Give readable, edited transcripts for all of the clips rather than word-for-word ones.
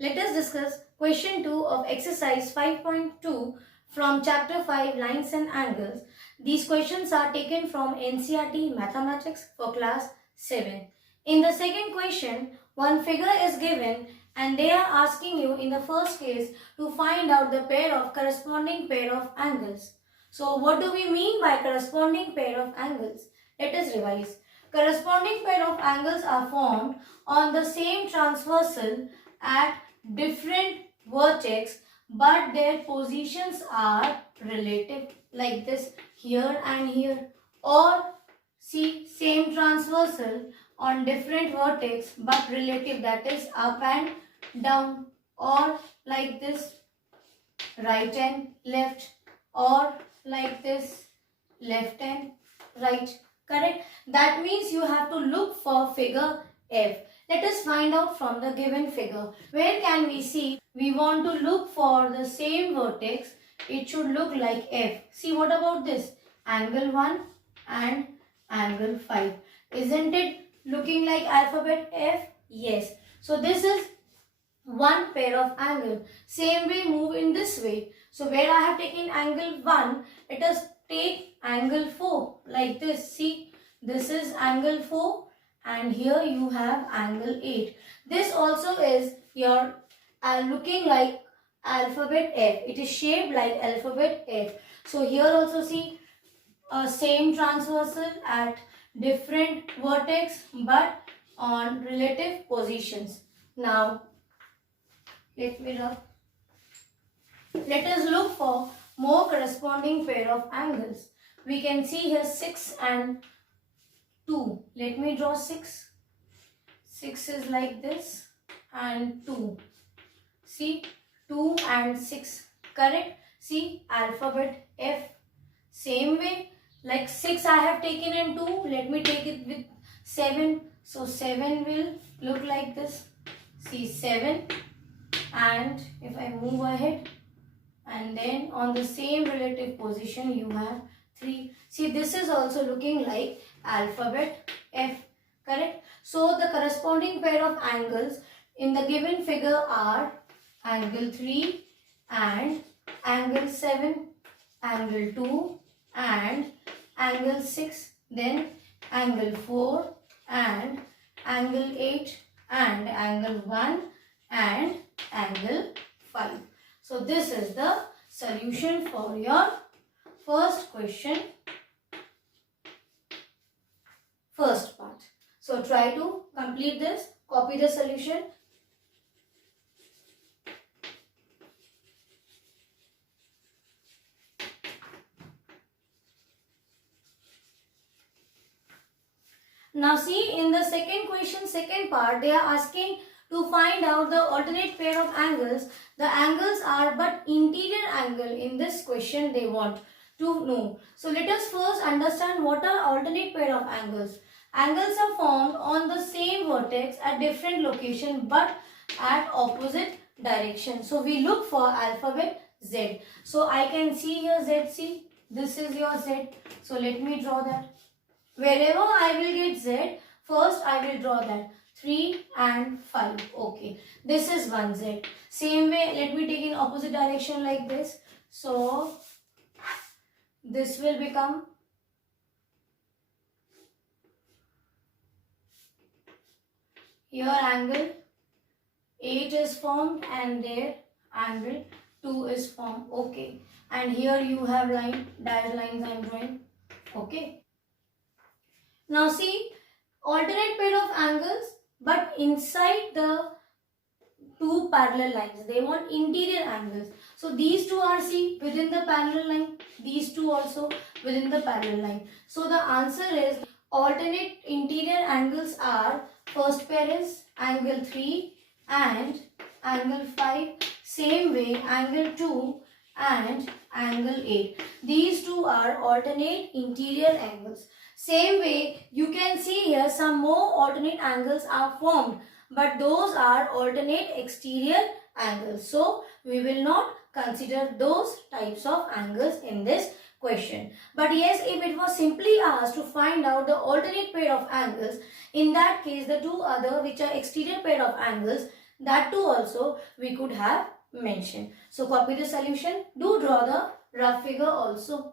Let us discuss question 2 of exercise 5.2 from chapter 5 lines and angles. These questions are taken from NCERT Mathematics for class 7. In the second question, one figure is given and they are asking you in the first case to find out the corresponding pair of angles. So what do we mean by corresponding pair of angles? Let us revise. Corresponding pair of angles are formed on the same transversal at different vertex but their positions are relative, like this here and here, or see same transversal on different vertex but relative, that is up and down, or like this right and left, or like this left and right. Correct? That means you have to look for figure F. Let us find out from the given figure. Where can we see? We want to look for the same vertex. It should look like F. See, what about this? Angle 1 and angle 5. Isn't it looking like alphabet F? Yes. So this is one pair of angle. Same way, move in this way. So where I have taken angle 1, let us take angle 4 like this. See, this is angle 4 and here you have angle 8. This also is your looking like alphabet F. It is shaped like alphabet F. So here also see same transversal at different vertex but on relative positions. Now let us look for more corresponding pair of angles. We can see here 6 and 2. Let me draw 6. 6 is like this and 2. See, 2 and 6. Correct? See, alphabet F. Same way, like 6 I have taken and 2. Let me take it with 7. So 7 will look like this. See, 7. And if I move ahead, and then on the same relative position you have 3. See, this is also looking like alphabet F. Correct? So the corresponding pair of angles in the given figure are angle 3 and angle 7, angle 2 and angle 6, then angle 4 and angle 8 and angle 1 and angle 5. So this is the solution for your first question, first part. So try to complete this, copy the solution. Now see, in the second question, second part, they are asking to find out the alternate pair of angles. The angles are but interior angle. In this question they want to know. So let us first understand what are alternate pair of angles. Angles are formed on the same vertex at different location but at opposite direction. So we look for alphabet Z. So I can see here Z. See, this is your Z. So let me draw that. Wherever I will get Z, first I will draw that 3 and 5. Okay, this is one Z. Same way, let me take in opposite direction like this. So this will become here angle 8 is formed and there angle 2 is formed. Okay, and here you have dashed lines I am drawing. Okay. Now see, alternate pair of angles but inside the two parallel lines. They want interior angles. So these two are see within the parallel line. These two also within the parallel line. So the answer is alternate interior angles are, first pair is angle 3 and angle 5. Same way angle 2 and angle 8. These two are alternate interior angles. Same way, you can see here some more alternate angles are formed, but those are alternate exterior angles. So, we will not consider those types of angles in this question. But yes, if it was simply asked to find out the alternate pair of angles, in that case, the two other which are exterior pair of angles, That too also we could have mentioned. So copy the solution. Do draw the rough figure also.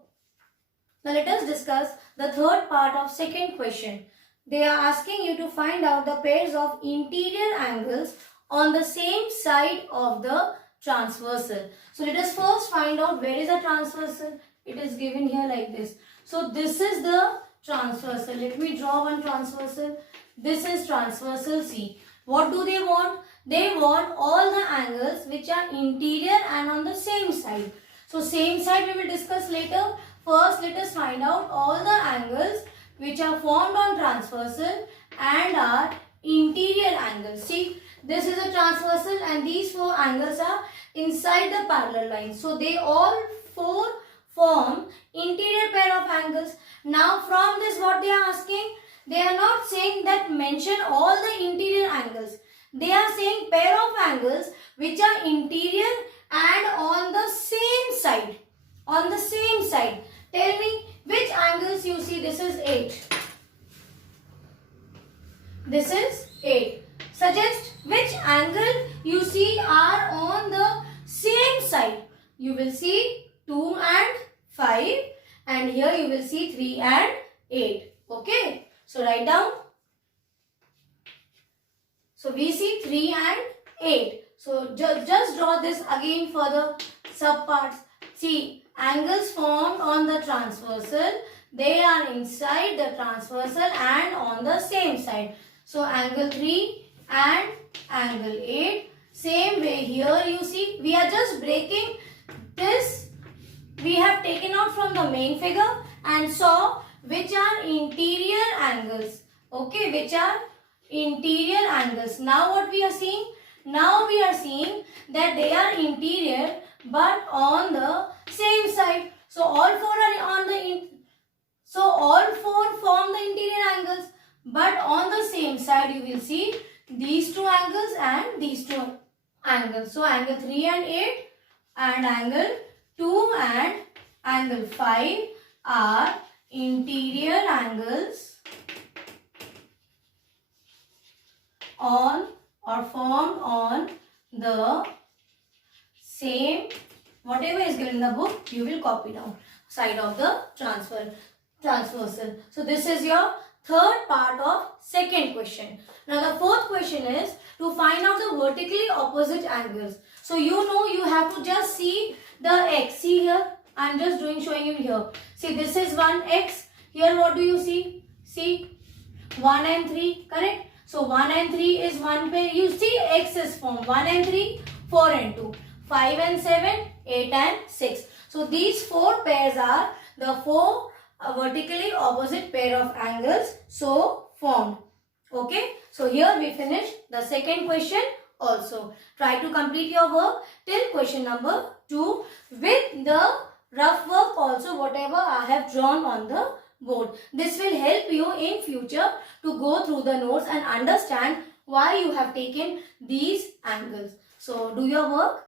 Now let us discuss the third part of second question. They are asking you to find out the pairs of interior angles on the same side of the transversal. So let us first find out where is the transversal. It is given here like this. So this is the transversal. Let me draw one transversal. This is transversal C. What do they want? They want all the angles which are interior and on the same side. So same side we will discuss later. First let us find out all the angles which are formed on transversal and are interior angles. See, this is a transversal and these four angles are inside the parallel line. So they all four form interior pair of angles. Now from this what they are asking? They are not saying that mention all the interior angles. They are saying pair of angles which are interior and on the same side. On the same side. Tell me which angles you see. This is 8. This is 8. Suggest which angle you see are on the same side. You will see 2 and 5 and here you will see 3 and 8. Okay. So write down. So we see 3 and 8. So just draw this again for the subparts. See, angles formed on the transversal, they are inside the transversal and on the same side. So angle 3 and angle 8. Same way here you see, we are just breaking this. We have taken out from the main figure and saw which are interior angles. Okay, which are interior angles. Now what we are seeing? Now we are seeing that they are interior but on the same side. So all four are on the all four form the interior angles, but on the same side you will see these two angles and these two angles. So angle 3 and 8 and angle 2 and angle 5 are interior angles on or formed on the same, whatever is given in the book, you will copy down side of the transversal. So this is your third part of second question. Now the fourth question is to find out the vertically opposite angles. So you know you have to just see the x. See here, I am just showing you here. See, this is 1x. Here what do you see? See, 1 and 3, correct? So 1 and 3 is one pair. You see x is formed 1 and 3, 4 and 2. 5 and 7, 8 and 6. So these four pairs are the four vertically opposite pair of angles so formed. Okay. So here we finish the second question also. Try to complete your work till question number 2 with the rough work also whatever I have drawn on the board. This will help you in future to go through the notes and understand why you have taken these angles. So do your work.